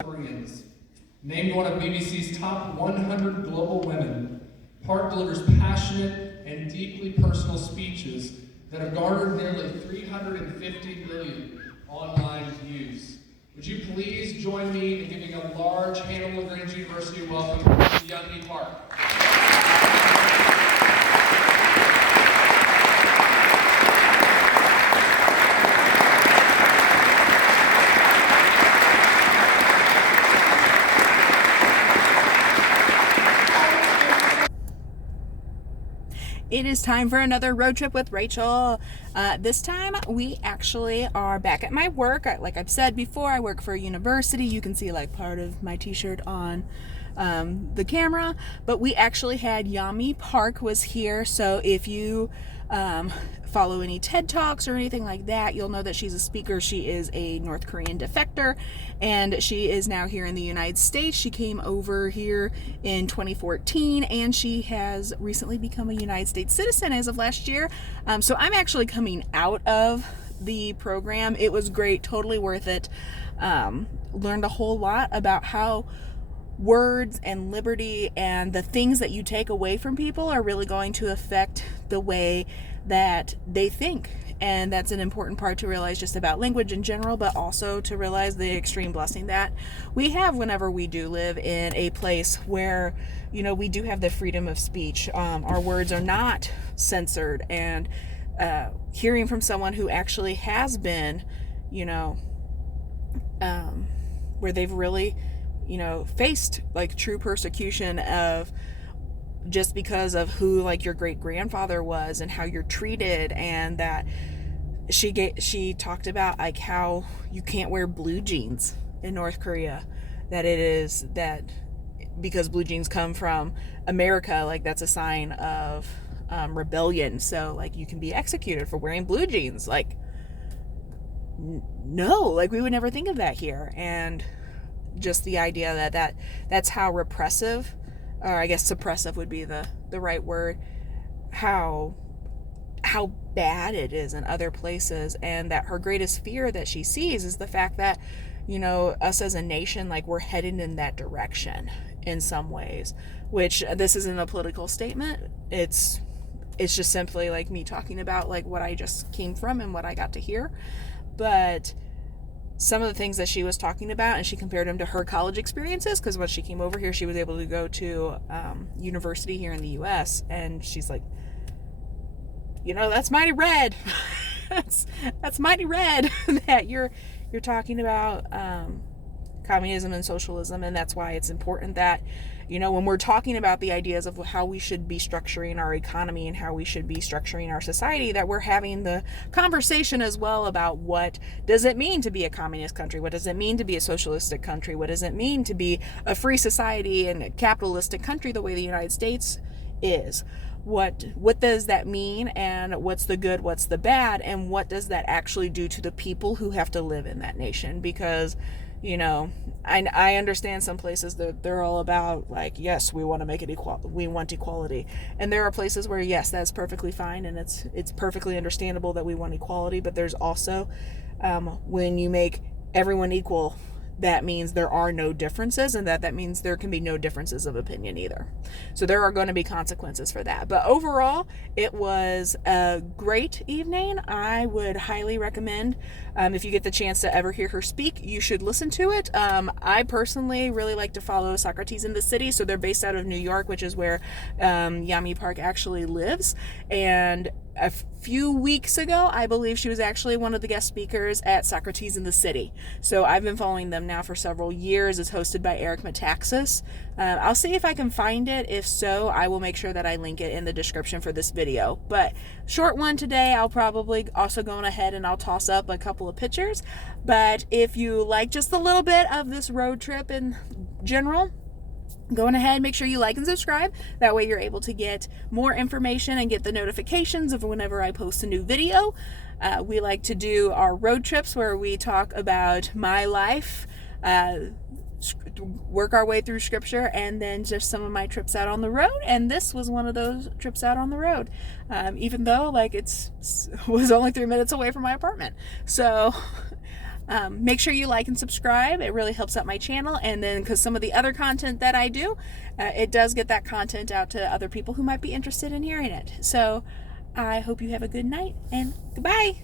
Koreans. Named one of BBC's top 100 global women, Park delivers passionate and deeply personal speeches that have garnered nearly 350 million online views. Would you please join me in giving a large Hannibal Grange University welcome to Yeonmi Park. It is time for another road trip with Rachel. This time we actually are back at my work. Like I've said before, I work for a university. You can see like part of my t-shirt on the camera, but we actually had Yeonmi Park was here. So if you follow any TED Talks or anything like that, you'll know that she's a speaker. She is a North Korean defector, and she is now here in the United States. She came over here in 2014, and she has recently become a United States citizen as of last year. So I'm actually coming out of the program. It was great, totally worth it. Learned a whole lot about how words and liberty and the things that you take away from people are really going to affect the way that they think. And that's an important part to realize just about language in general, but also to realize the extreme blessing that we have whenever we do live in a place where, you know, we do have the freedom of speech. Our words are not censored, and hearing from someone who actually has been, you know, where they've really, you know, faced like true persecution of just because of who like your great grandfather was and how you're treated, and that she talked about like how you can't wear blue jeans in North Korea, that it is that because blue jeans come from America, like that's a sign of rebellion, so like you can be executed for wearing blue jeans. Like no, like we would never think of that here. And just the idea that's how repressive, or I guess suppressive would be the right word, how bad it is in other places, and that her greatest fear that she sees is the fact that, you know, us as a nation, like we're headed in that direction in some ways, which this isn't a political statement. It's just simply like me talking about like what I just came from and what I got to hear. But some of the things that she was talking about, and she compared them to her college experiences, because when she came over here, she was able to go to university here in the U.S., and she's like, you know, that's mighty red. that's mighty red that you're talking about communism and socialism, and that's why it's important that, you know, when we're talking about the ideas of how we should be structuring our economy and how we should be structuring our society, that we're having the conversation as well about what does it mean to be a communist country? What does it mean to be a socialistic country? What does it mean to be a free society and a capitalistic country the way the United States is? What does that mean, and what's the good, what's the bad, and what does that actually do to the people who have to live in that nation? Because, you know, I understand some places that they're all about like, yes, we want to make it equal, we want equality, and there are places where yes, that's perfectly fine, and it's perfectly understandable that we want equality. But there's also when you make everyone equal, that means there are no differences, and that means there can be no differences of opinion either. So there are going to be consequences for that. But overall, it was a great evening. I would highly recommend, if you get the chance to ever hear her speak, you should listen to it. I personally really like to follow Socrates in the City. So they're based out of New York, which is where Yeonmi Park actually lives. And a few weeks ago, I believe she was actually one of the guest speakers at Socrates in the City. So I've been following them now for several years. It's hosted by Eric Metaxas. I'll see if I can find it. If so, I will make sure that I link it in the description for this video. But short one today, I'll probably also go ahead and I'll toss up a couple of pictures. But if you like just a little bit of this road trip in general, go ahead, make sure you like and subscribe. That way you're able to get more information and get the notifications of whenever I post a new video. We like to do our road trips where we talk about my life, work our way through scripture, and then just some of my trips out on the road. And this was one of those trips out on the road, even though like was only 3 minutes away from my apartment. So Make sure you like and subscribe. It really helps out my channel. And then because some of the other content that I do, it does get that content out to other people who might be interested in hearing it. So I hope you have a good night and goodbye.